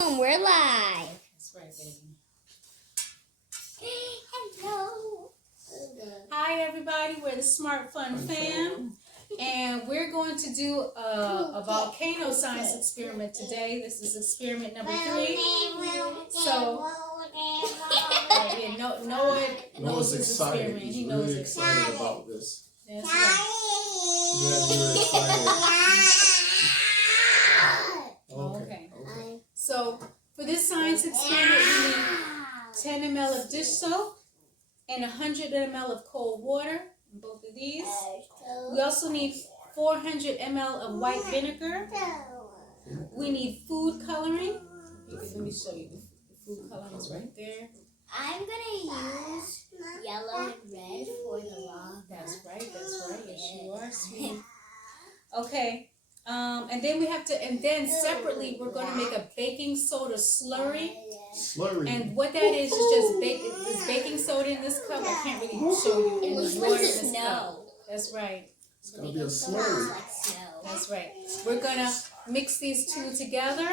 We're live. That's right, baby. Hello. Hi, everybody. We're the Smart Fun Fam, and we're going to do a volcano science experiment today. This is experiment number 3. So, yeah, Noah knows his experiment. He knows really it. excited about this. That's right. Yeah, you're excited. Okay. So, for this science experiment, we need 10 ml of dish soap and 100 ml of cold water, both of these. We also need 400 ml of white vinegar. We need food coloring. Let me show you the food coloring is right there. I'm gonna use yellow and red for the lava. That's right. Yes, you are, sweetie. Okay. And then we have to, and then separately, we're going to make a baking soda slurry. And what that is just baking soda in this cup. I can't really show you. And there's water in this cup. That's right. It's going to be a slurry. That's right. We're going to mix these two together.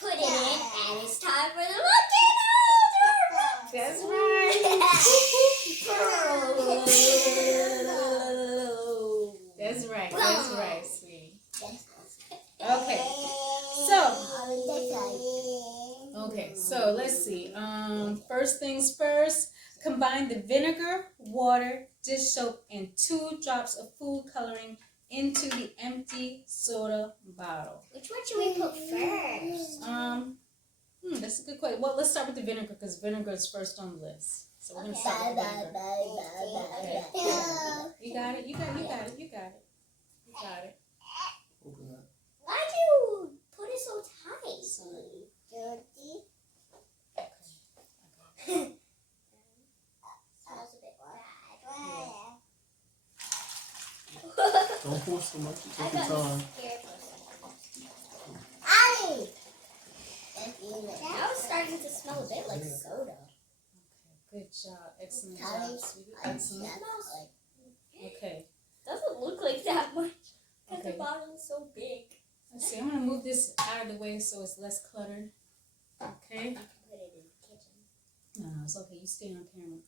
Put it in, and it's time for the volcano. That's right. That's right. That's right, sweetie. Okay, so let's see. First things first, combine the vinegar, water, dish soap, and 2 drops of food coloring into the empty soda bottle. Which one should we put first? That's a good question. Well, let's start with the vinegar because vinegar is first on the list. So we're gonna start with vinegar. Okay. You got it. Open that. Why'd you put it so tight? Smells a bit bad. Don't pour so much. Take your time. Now it's starting to smell a bit like soda. Okay. Good job. Excellent job, sweetie. Excellent. Okay. Doesn't look like that much because Okay. the bottle is so big. Let's see. I'm gonna move this out of the way so it's less cluttered. Okay. I can put it in the kitchen. No, it's okay. You stay on camera.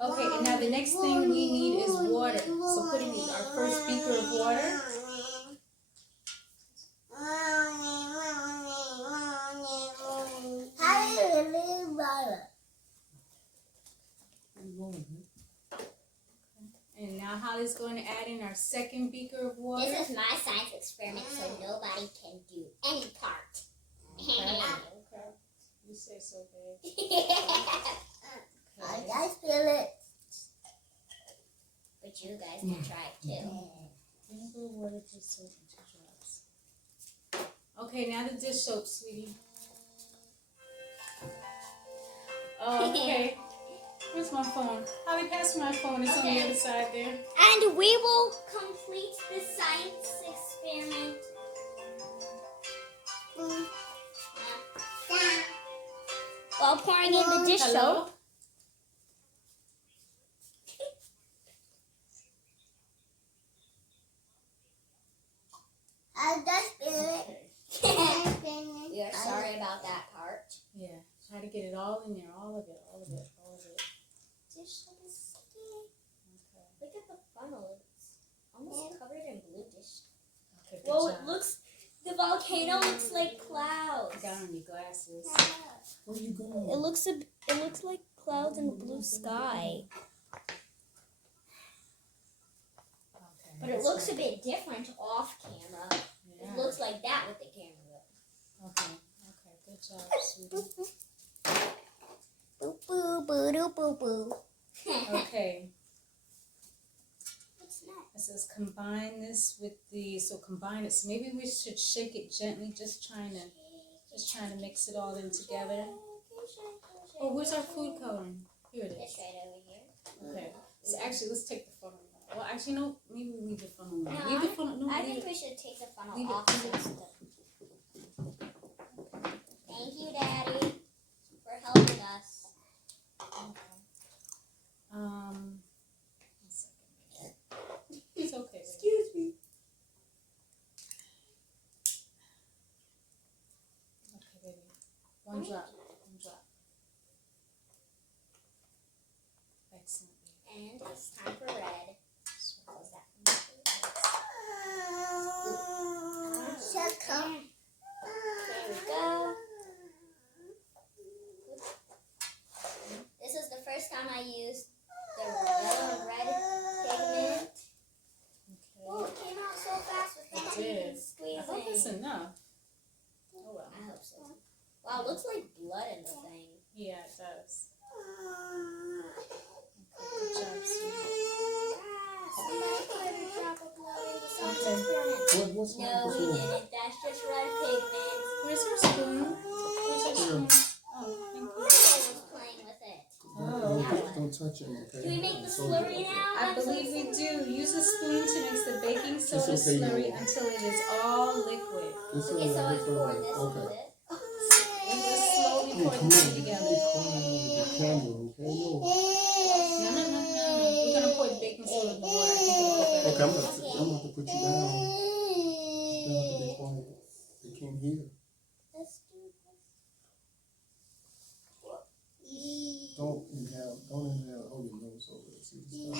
Okay, and now the next thing we need is water. So put in our first beaker of water. And now Holly's going to add in our second beaker of water. This is my science experiment, so nobody can do any part. Okay. You say so, babe. I feel it. But you guys can try it too. Vinegar, water, dish soap, and 2 drops. Okay, now the dish soap, sweetie. Okay. Where's my phone? Holly, pass me my phone. It's on the other side there. And we will complete the science experiment. While pouring in the dish soap. We are sorry about that part. Yeah, try to get it all in there. All of it. Dish soap is sticky. Okay. Look at the funnel. It's almost covered in blue dish. Okay, good Whoa, job. the volcano looks like clouds. I got on your glasses. Where you going? It looks like clouds and blue sky. Okay, But it looks a bit different off camera. Yeah. It looks like that with the camera. Okay, good job, sweetie. Okay, What's next? it says combine this with the, so combine it. So maybe we should shake it gently, just trying to mix it all in together. Oh, where's our food coloring? Here it It's is. right over here. Okay, so actually let's take the funnel off. Well, actually no, maybe we leave the funnel on. No, Leave the funnel, no, I leave think it. we should take the funnel Leave it, off. leave it. Thank you, Daddy, for helping us. One second. It's okay. Excuse me. Okay, baby. One drop. One drop. Excellent. And it's time for red. Close that from my There we go. This is the first time I used the yellow and red pigment. Okay. Oh, it came out so fast without It even did. squeezing. I hope that's enough. Oh well. I hope so. Wow, it looks like blood in the thing. Yeah, it does. Okay, good job, sweetie. Somebody put a drop of blood in the science Okay. experiment. What's No, we didn't. That's just red pigment. Where's your spoon? Where's your spoon? Oh, thank you. I was playing with it. Oh, okay. Don't touch it, okay? Do we make the So slurry good. now? I believe we do. Use a spoon to mix the baking soda It's okay, slurry no. until it is all liquid. It's Okay, so I alright, it's pour alright. this Okay. with it. And we'll slowly Hey, pour come the on. two together. Hey, come on over the camera, okay? No. No. We're gonna pour the baking soda in the water. I think it'll go better. Okay, I'm about to put you down. You have to be quiet. They can't hear. Let's do this. Don't inhale. Hold your nose over it. See this stuff?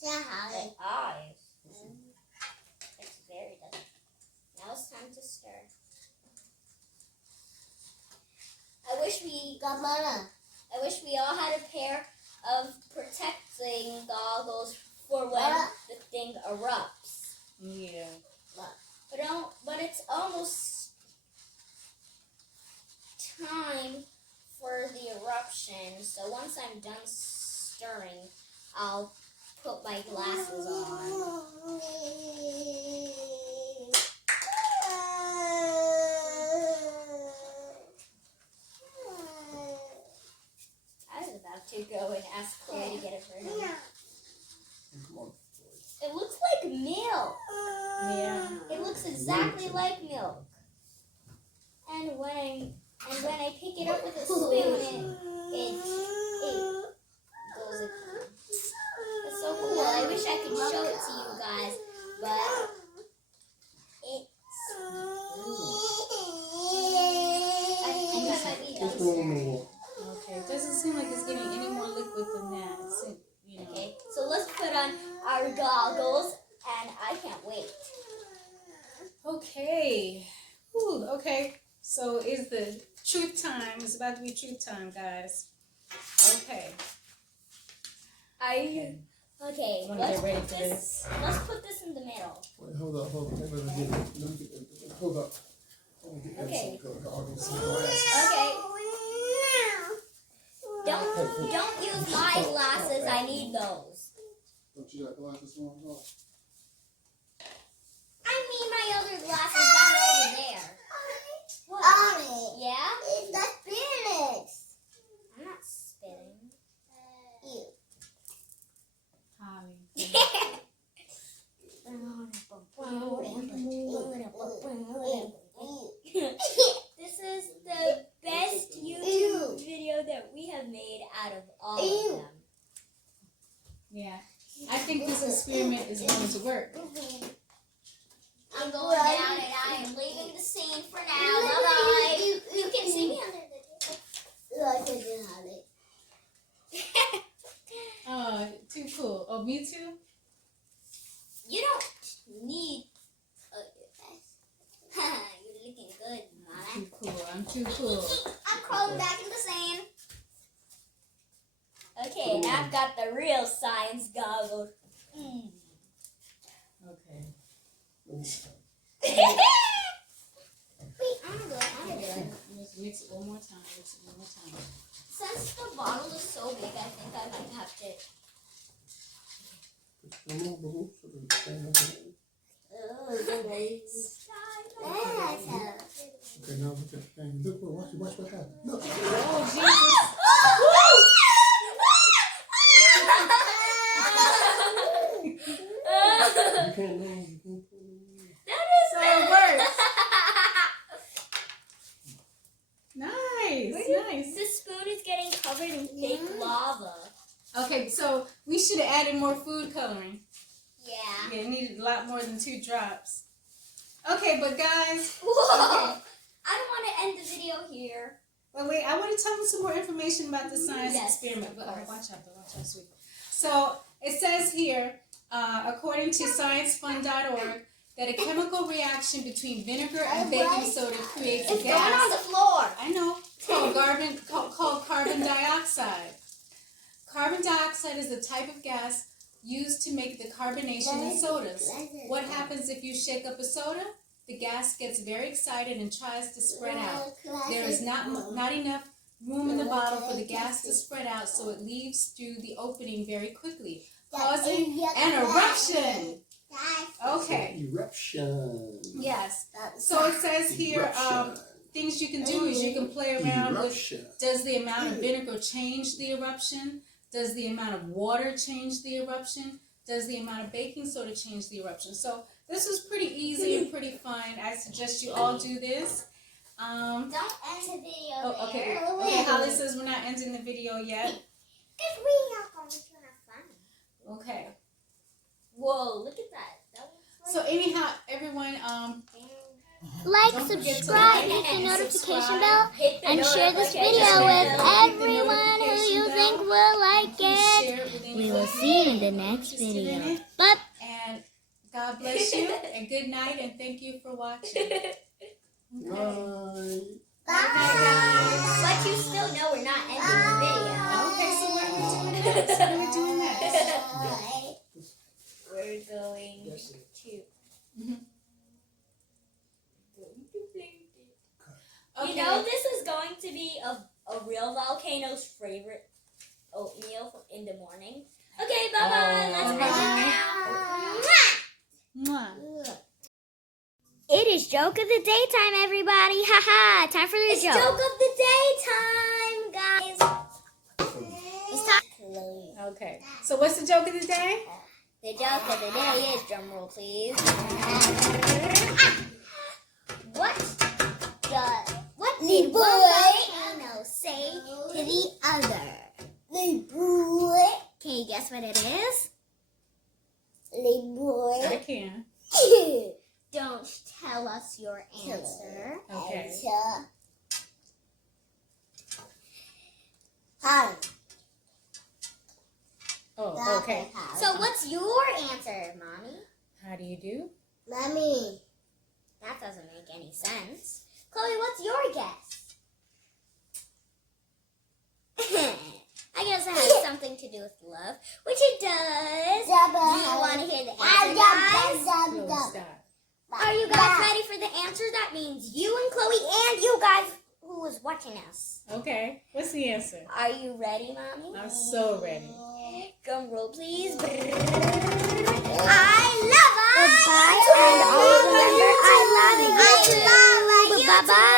The eyes. It's very delicious. Now it's time to stir. I wish we all had a pair of protecting goggles for when the thing erupts. Yeah. But it's almost time for the eruption. So once I'm done stirring, I'll put my glasses on. I was about to go and ask Chloe to get it for him. Come on. It looks like milk. Yeah. It looks exactly like milk. And when I pick it up with a spoon, it goes. It's so cool. I wish I could show it to you guys, but I think I might be Just done. go in the wall. Okay. It doesn't seem like it's getting any more liquid than that. It's, you know. Okay, so let's put on our goggles, and I can't wait. Okay. Whew, okay. So it's the truth time. It's about to be truth time, guys. Okay. Okay, Wanna let's get ready put for this. this? Let's put this in the middle. Wait, hold up. Let me get it. Hold up. Let me get Okay. some glasses. Okay. Don't use my glasses. I need those. Don't you got glasses on? No. I mean my other glasses down over there. What? Yeah? That's spinach. I'm not spitting. You. Holly. This is the best YouTube video that we have made out of all of them. Yeah. I think this experiment is going to work. I'm going down and I am leaving the scene for now. Bye-bye. You can see me under the table. Oh, too cool. Oh, me too? You don't need... You're looking good, man. Too cool. I'm too cool. I'm crawling back in the sand. Okay, now I've got the real science goggles. Okay. Wait, I'm good. Mix it one more time. Since the bottle is so big, I think I might have to... Okay, now look at the thing. Look, watch what happened. Look. Oh, Jesus. You can't move. You can't pull it. So it works. Nice. The spoon is getting covered in fake lava. Okay, so we should have added more food coloring. Yeah. Yeah, it needed a lot more than 2 drops. Okay, but guys. Whoa! Okay. I don't want to end the video here. Well, wait, I want to tell them some more information about the science experiment. But watch out, sweetie. So it says here, according to sciencefun.org, that a chemical reaction between vinegar and baking soda creates a gas. It's going on the floor. I know. It's called carbon dioxide. Carbon dioxide is a type of gas used to make the carbonation in sodas. What happens if you shake up a soda? The gas gets very excited and tries to spread out. There is not enough room in the bottle for the gas to spread out, so it leaves through the opening very quickly, causing an eruption. Okay. Eruption. Yes. So it says here, things you can do is you can play around with, does the amount of vinegar change the eruption? Does the amount of water change the eruption? Does the amount of baking soda change the eruption? So this was pretty easy and pretty fun. I suggest you all do this. Don't end the video. Oh, okay. Okay, Holly says we're not ending the video yet. Because we are going to have fun. Okay. Whoa, look at that. So anyhow, everyone, Like, subscribe, hit the notification bell, and share this video with everyone who you think will like it. We will see you in the next video. Bye. And God bless you, and good night, and thank you for watching. Bye. Bye. But you still know we're not ending the video. Okay, so what are we doing next? What are we doing next? We're going to... Okay. You know, this is going to be a real Volcano's favorite oatmeal in the morning. Okay, bye-bye. Let's end it now. Mwah. It is joke of the daytime, everybody. Haha, time for the It's joke of the daytime, guys. It's time. Okay, so what's the joke of the day? The joke of the day is, drum roll please. What did one volcano say to the other? Can you guess what it is? I can. Don't tell us your answer. Okay. Oh, okay. So what's your answer, Mommy? How do you do? Mommy. That doesn't make any sense. Chloe, what's your guess? I guess it has something to do with love, which it does. Do you want to hear the answer, guys? No, stop. Are you guys ready for the answer? That means you and Chloe and you guys who was watching us. Okay, what's the answer? Are you ready, Mommy? I'm so ready. Drum roll, please. I love us. Goodbye, and always remember, I love you. I love you. Bye-bye.